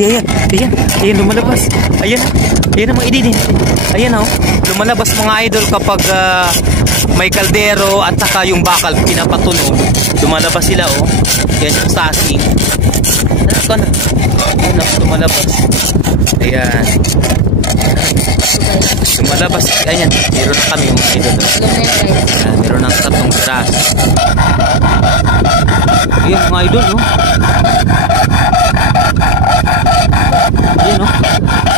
Ayan, ayan, ayan, lumalabas. Ayan, ayan mga idol. Ayan oh, lumalabas mga idol kapag may kaldero at saka yung bakal pinapatunog. Lumalabas sila oh. Ayan yung sasing. Ano? Ano, lumalabas. Ayan. Lumalabas. Ayan, meron na kami mga idol. Ayan, meron ng 3 grass. Ayan mga idol, no? Ayan, no?